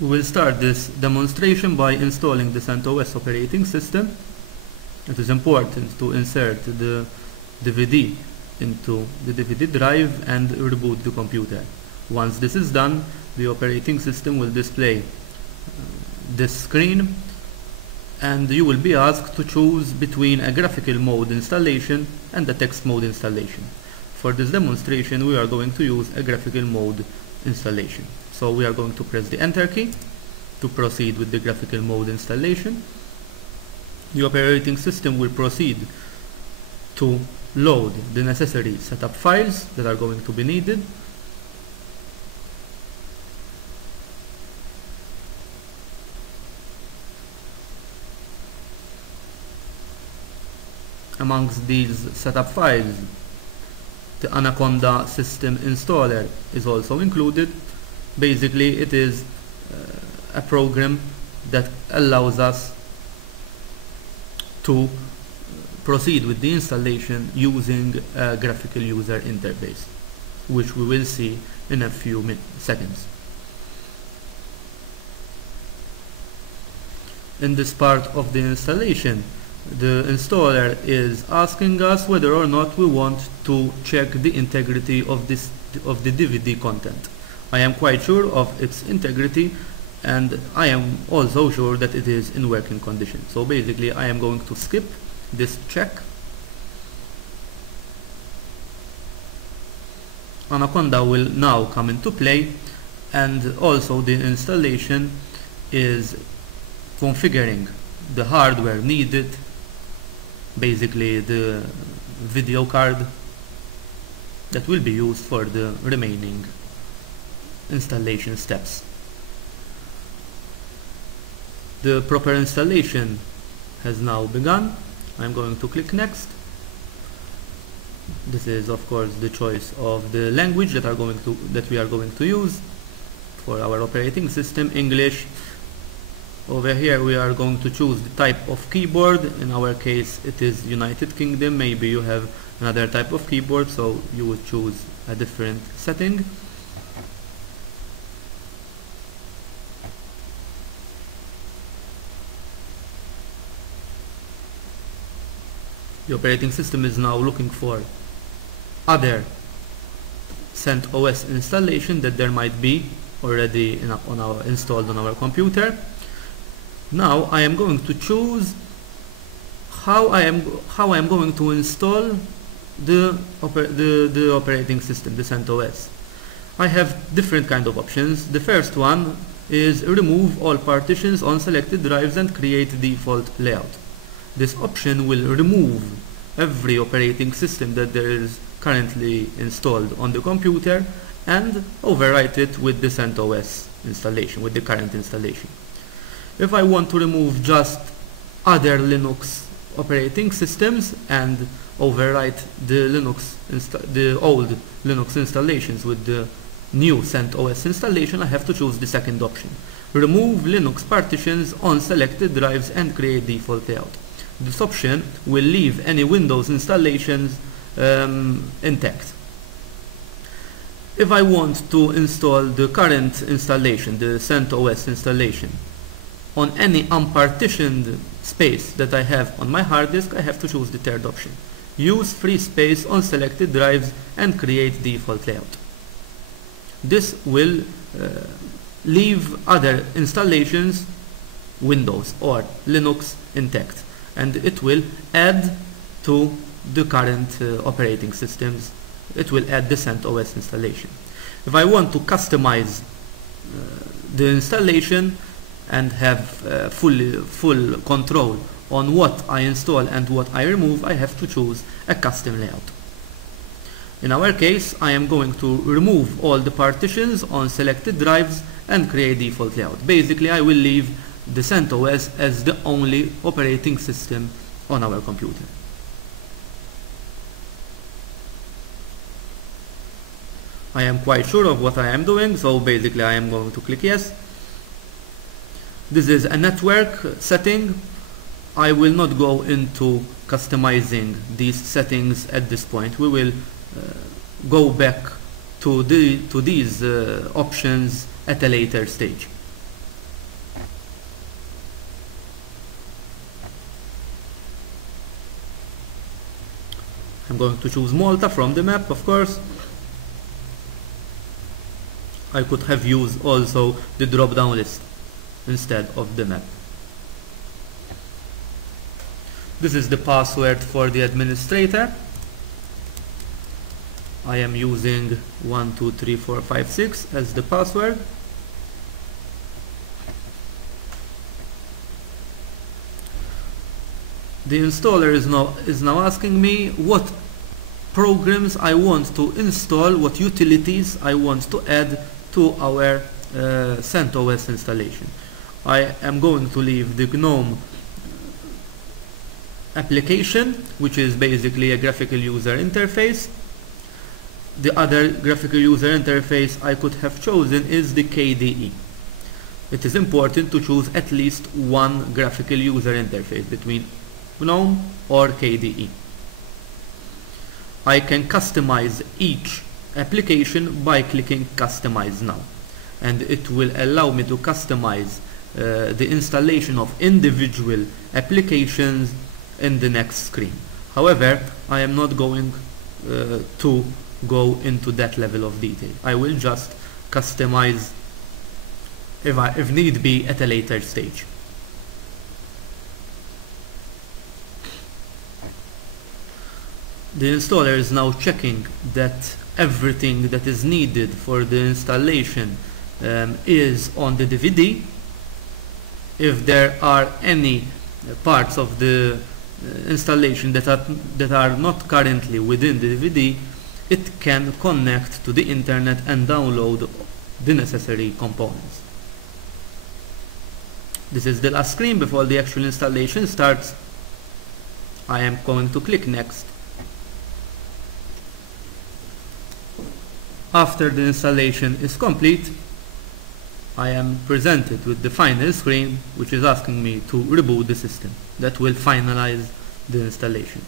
We will start this demonstration by installing the CentOS operating system. It is important to insert the DVD into the DVD drive and reboot the computer. Once this is done, the operating system will display this screen, and you will be asked to choose between a graphical mode installation and a text mode installation. For this demonstration, we are going to use a graphical mode installation. So we are going to press the enter key to proceed with the graphical mode installation. The operating system will proceed to load the necessary setup files that are going to be needed. Amongst these setup files, the Anaconda system installer is also included. Basically, it is a program that allows us to proceed with the installation using a graphical user interface, which we will see in a few seconds. In this part of the installation, the installer is asking us whether or not we want to check the integrity of the DVD content. I am quite sure of its integrity, and I am also sure that it is in working condition. So basically I am going to skip this check. Anaconda will now come into play, and also the installation is configuring the hardware needed, basically the video card that will be used for the remaining installation steps. The proper installation has now begun. I'm going to click next. This is of course the choice of the language that we are going to use for our operating system, English. Over here we are going to choose the type of keyboard. In our case it is United Kingdom. Maybe you have another type of keyboard, so you would choose a different setting. The operating system is now looking for other CentOS installation that there might be already installed on our computer. Now I am going to choose how I am going to install the operating system, the CentOS. I have different kind of options. The first one is remove all partitions on selected drives and create default layout. This option will remove every operating system that there is currently installed on the computer and overwrite it with the CentOS installation, with the current installation. If I want to remove just other Linux operating systems and overwrite the old Linux installations with the new CentOS installation, I have to choose the second option. Remove Linux partitions on selected drives and create default layout. This option will leave any Windows installations intact. If I want to install the current installation, the CentOS installation, on any unpartitioned space that I have on my hard disk, I have to choose the third option. Use free space on selected drives and create default layout. This will leave other installations, Windows or Linux, intact, and it will add to the current operating systems. It will add the CentOS installation. If I want to customize the installation and have full control on what I install and what I remove, I have to choose a custom layout. In our case, I am going to remove all the partitions on selected drives and create default layout. Basically, I will leave the CentOS as the only operating system on our computer. I am quite sure of what I am doing, so basically I am going to click yes. This is a network setting. I will not go into customizing these settings at this point. We will go back to these options at a later stage. I'm going to choose Malta from the map, of course. I could have used also the drop-down list instead of the map. This is the password for the administrator. I am using 123456 as the password. The installer is now asking me what programs I want to install, what utilities I want to add to our CentOS installation. I am going to leave the GNOME application, which is basically a graphical user interface. The other graphical user interface I could have chosen is the KDE. It is important to choose at least one graphical user interface between GNOME or KDE. I can customize each application by clicking Customize Now, and it will allow me to customize the installation of individual applications in the next screen. However, I am not going to go into that level of detail. I will just customize if need be at a later stage. The installer is now checking that everything that is needed for the installation is on the DVD. If there are any parts of the installation that are not currently within the DVD, it can connect to the internet and download the necessary components. This is the last screen before the actual installation starts. I am going to click Next. After the installation is complete, I am presented with the final screen, which is asking me to reboot the system. That will finalize the installation.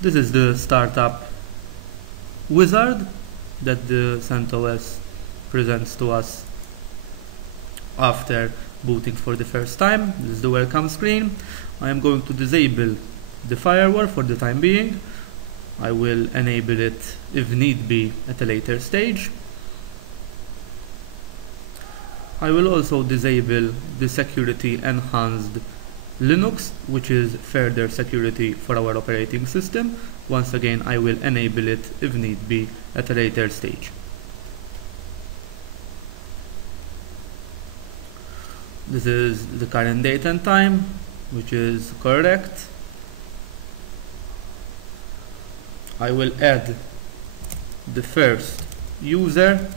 This is the startup wizard that the CentOS presents to us after booting for the first time. This is the welcome screen. I am going to disable the firewall for the time being. I will enable it if need be at a later stage. I will also disable the security enhanced Linux, which is further security for our operating system. Once again, I will enable it if need be at a later stage. This is the current date and time, which is correct. I will add the first user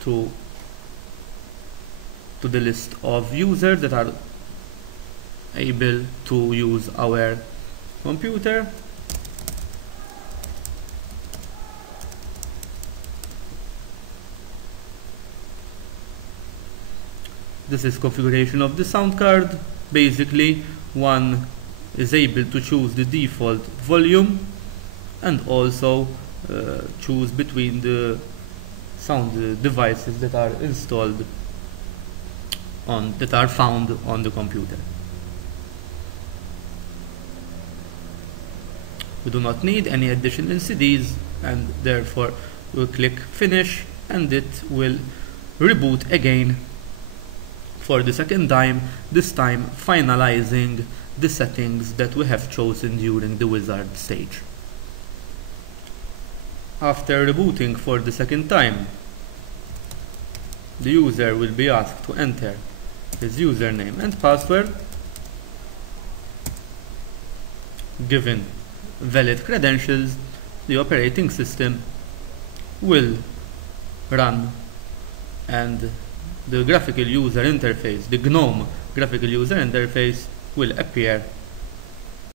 to the list of users that are able to use our computer. This is configuration of the sound card. Basically, one is able to choose the default volume and also choose between the sound devices that are installed that are found on the computer. We do not need any additional CDs, and therefore we'll click Finish, and it will reboot again for the second time, this time finalizing the settings that we have chosen during the wizard stage. After rebooting for the second time, the user will be asked to enter his username and password. Given valid credentials, the operating system will run and the graphical user interface, the GNOME graphical user interface, will appear